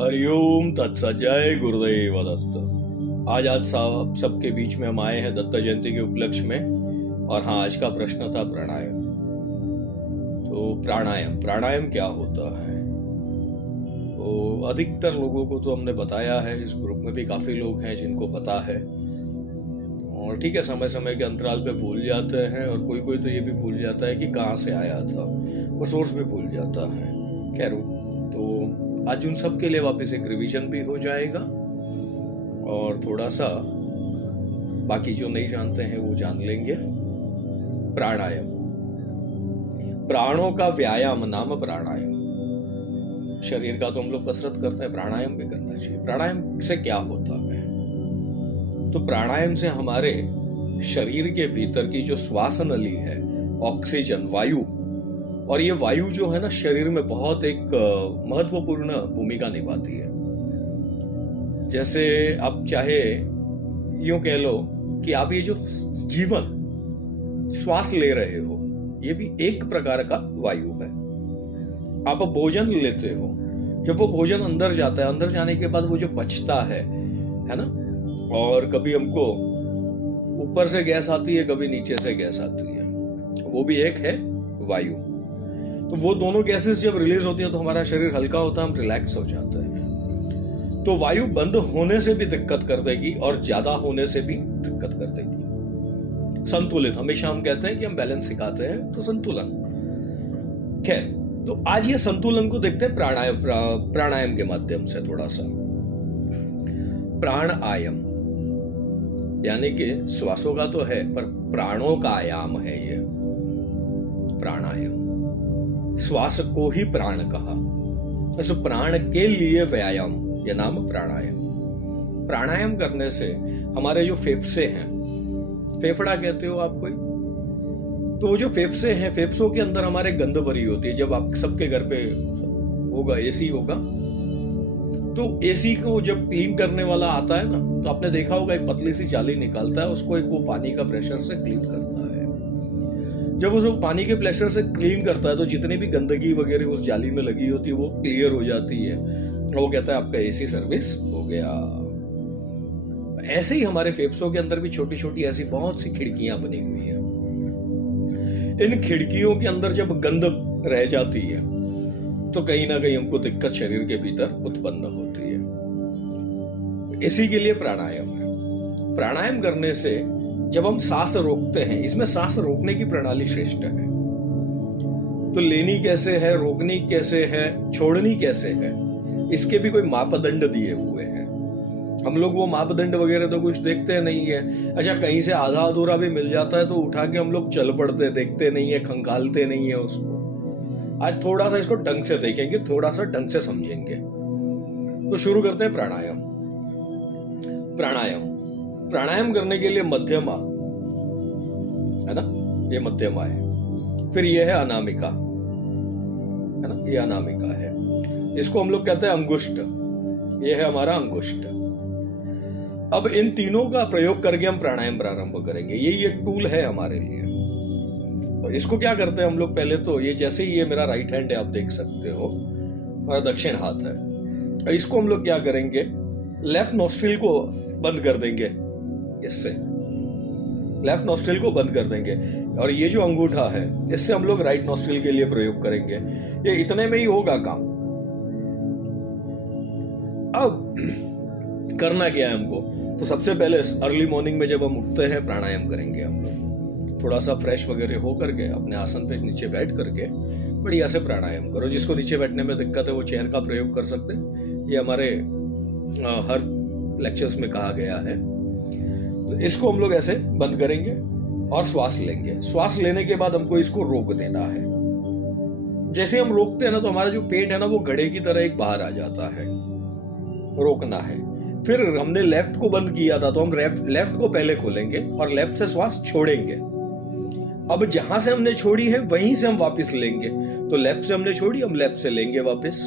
हरिओम तत्सत। जय गुरुदेव दत्त। आज साहब सबके बीच में हम आए हैं दत्त जयंती के उपलक्ष्य में। और हाँ, आज का प्रश्न था प्राणायाम। तो प्राणायाम क्या होता है? तो अधिकतर लोगों को तो हमने बताया है, इस ग्रुप में भी काफी लोग हैं जिनको पता है। और ठीक है, समय समय के अंतराल पे भूल जाते हैं, और कोई कोई तो ये भी भूल जाता है कि कहाँ से आया था, वो सोर्स भी भूल जाता है। खैर, तो आज उन सब के लिए वापस एक रिवीजन भी हो जाएगा, और थोड़ा सा बाकी जो नहीं जानते हैं वो जान लेंगे। प्राणायाम, प्राणों का व्यायाम नाम प्राणायाम। शरीर का तो हम लोग कसरत करते हैं, प्राणायाम भी करना चाहिए। प्राणायाम से क्या होता है? तो प्राणायाम से हमारे शरीर के भीतर की जो श्वास नली है, ऑक्सीजन वायु, और ये वायु जो है ना शरीर में बहुत एक महत्वपूर्ण भूमिका निभाती है। जैसे आप चाहे यूं कह लो कि आप ये जो जीवन श्वास ले रहे हो, ये भी एक प्रकार का वायु है। आप भोजन लेते हो, जब वो भोजन अंदर जाता है, अंदर जाने के बाद वो जो बचता है ना, और कभी हमको ऊपर से गैस आती है, कभी नीचे से गैस आती है, वो भी एक है वायु। तो वो दोनों गैसेस जब रिलीज होती है तो हमारा शरीर हल्का होता है, हम रिलैक्स हो जाते हैं। तो वायु बंद होने से भी दिक्कत कर देगी और ज्यादा होने से भी दिक्कत कर देगी। संतुलित, हमेशा हम कहते हैं कि हम बैलेंस सिखाते हैं, तो संतुलन। खैर, तो आज ये संतुलन को देखते हैं प्राणायाम के माध्यम से। थोड़ा सा प्राणायाम यानी कि श्वासों का तो है, पर प्राणों का आयाम है ये प्राणायाम। श्वास को ही प्राण कहा, इस प्राण के लिए व्यायाम, यह नाम प्राणायाम। प्राणायाम करने से हमारे जो फेफड़े हैं, फेफड़ा कहते हो आप कोई, तो जो फेफड़े हैं, फेफड़ों के अंदर हमारे गंध भरी होती है। जब आप सबके घर पे होगा, एसी होगा, तो एसी को जब क्लीन करने वाला आता है ना, तो आपने देखा होगा एक पतली सी जाली निकालता है, उसको एक वो पानी का प्रेशर से क्लीन करता है। जब उसको पानी के प्रेशर से क्लीन करता है तो जितनी भी गंदगी वगैरह उस जाली में लगी होती है वो क्लियर हो जाती है, और वो कहता है आपका एसी सर्विस हो गया। ऐसे ही हमारे फेफड़ों के अंदर भी छोटी छोटी ऐसी बहुत सी खिड़कियां बनी हुई है। इन खिड़कियों के अंदर जब गंद रह जाती है तो कहीं ना कहीं हमको दिक्कत शरीर के भीतर उत्पन्न होती है। इसी के लिए प्राणायाम है। प्राणायाम करने से जब हम सांस रोकते हैं, इसमें सांस रोकने की प्रणाली श्रेष्ठ है। तो लेनी कैसे है, रोकनी कैसे है, छोड़नी कैसे है, इसके भी कोई मापदंड दिए हुए हैं। हम लोग वो मापदंड वगैरह तो कुछ देखते नहीं है। अच्छा, कहीं से आधा अधूरा भी मिल जाता है तो उठा के हम लोग चल पड़ते, देखते नहीं है, खंगालते नहीं है उसको। आज थोड़ा सा इसको ढंग से देखेंगे, थोड़ा सा ढंग से समझेंगे। तो शुरू करते हैं प्राणायाम। प्राणायाम करने के लिए मध्यमा है ना, ये मध्यमा है। फिर ये है अनामिका, है ना, ये अनामिका है। इसको हम लोग कहते हैं अंगुष्ठ, ये है हमारा अंगुष्ठ। अब इन तीनों का प्रयोग करके हम प्राणायाम प्रारंभ करेंगे। यही एक टूल है हमारे लिए। तो इसको क्या करते हैं हम लोग, पहले तो ये जैसे ही ये मेरा राइट हैंड है, आप देख सकते हो, मेरा दक्षिण हाथ है। इसको हम लोग क्या करेंगे, लेफ्ट नोस्ट्रिल को बंद कर देंगे, इससे लेफ्ट नोस्ट्रिल को बंद कर देंगे, और ये जो अंगूठा है इससे हम लोग राइट नोस्ट्रिल के लिए प्रयोग करेंगे। ये इतने में ही होगा काम। अब करना क्या है हमको, तो सबसे पहले अर्ली मॉर्निंग में जब हम उठते हैं प्राणायाम करेंगे हम लोग। थोड़ा सा फ्रेश वगैरह हो करके अपने आसन पे नीचे बैठ करके बढ़िया से प्राणायाम करो। जिसको नीचे बैठने में दिक्कत है वो चेयर का प्रयोग कर सकते हैं, ये हमारे हर लेक्चर्स में कहा गया है। तो इसको हम लोग ऐसे बंद करेंगे और श्वास लेंगे। श्वास लेने के बाद हमको इसको रोक देना है। जैसे हम रोकते हैं ना, तो हमारा जो पेट है ना वो घड़े की तरह एक बाहर आ जाता है, रोकना है। फिर हमने लेफ्ट को बंद किया था, तो हम लेफ्ट को पहले खोलेंगे और लेफ्ट से श्वास छोड़ेंगे। अब जहां से हमने छोड़ी है वहीं से हम वापस लेंगे। तो लेफ्ट से हमने छोड़ी, हम लेफ्ट से लेंगे वापस,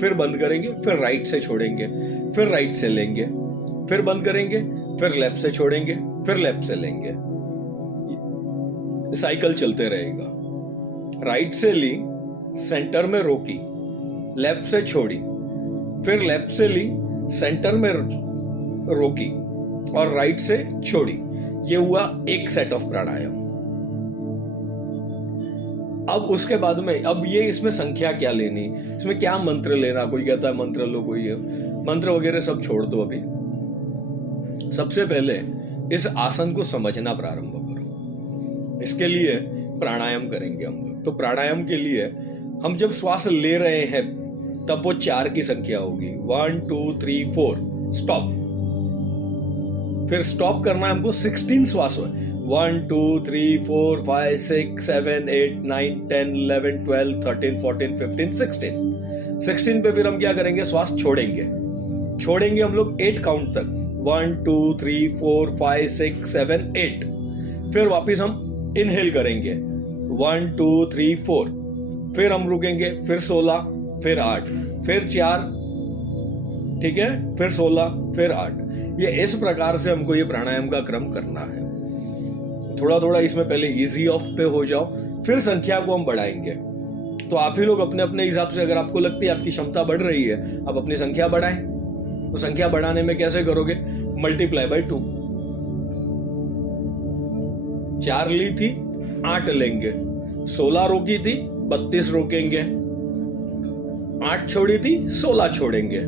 फिर बंद करेंगे, फिर राइट से छोड़ेंगे, फिर राइट से लेंगे, फिर बंद करेंगे, फिर लेफ्ट से छोड़ेंगे, फिर लेफ्ट से लेंगे। साइकिल चलते रहेगा। राइट से ली, सेंटर में रोकी, लेफ्ट से छोड़ी, फिर लेफ्ट से ली, सेंटर में रोकी और राइट से छोड़ी। ये हुआ एक सेट ऑफ प्राणायाम। अब उसके बाद में अब ये इसमें संख्या क्या लेनी, इसमें क्या मंत्र लेना, कोई कहता है मंत्र लो, कोई है मंत्र वगैरह सब छोड़ दो। अभी सबसे पहले इस आसन को समझना प्रारंभ करो। इसके लिए प्राणायाम करेंगे हम लोग। तो प्राणायाम के लिए हम जब श्वास ले रहे हैं तब वो 4 की संख्या होगी, 1 2 3 4 स्टॉप। फिर स्टॉप करना है हमको 16 श्वास है, 1 2 3 4 5 6 7 8 9 10 11 12 13 14 15 16 पे फिर हम क्या करेंगे, श्वास छोड़ेंगे हम लोग 8 काउंट तक, 1 2 3 4 5 6 7 8। फिर वापिस हम इनहेल करेंगे 1 2 3 4, फिर हम रुकेंगे, फिर 16, फिर 8, फिर 4, ठीक है, फिर 16, फिर 8। ये इस प्रकार से हमको ये प्राणायाम का क्रम करना है। थोड़ा थोड़ा इसमें पहले इजी ऑफ पे हो जाओ, फिर संख्या को हम बढ़ाएंगे। तो आप ही लोग अपने अपने हिसाब से, अगर आपको लगती है आपकी क्षमता बढ़ रही है, आप अपनी संख्या बढ़ाएं। तो संख्या बढ़ाने में कैसे करोगे, मल्टीप्लाई बाय 2। 4 ली थी, 8 लेंगे, 16 रोकी थी, 32 रोकेंगे, 8 छोड़ी थी, 16 छोड़ेंगे।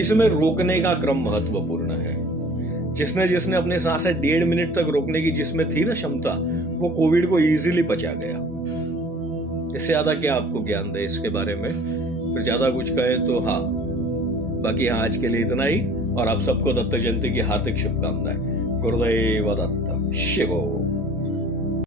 इसमें रोकने का क्रम महत्वपूर्ण है। जिसने अपने सांसें 1.5 मिनट तक रोकने की जिसमें थी ना क्षमता, वो कोविड को इजीली पचा गया। इससे ज्यादा क्या आपको ज्ञान दे इसके बारे में, फिर ज्यादा कुछ कहे तो हाँ। बाकी हाँ, आज के लिए इतना ही, और आप सबको दत्त जयंती की हार्दिक शुभकामनाएं। गुरुदेव दत्त। शिवो।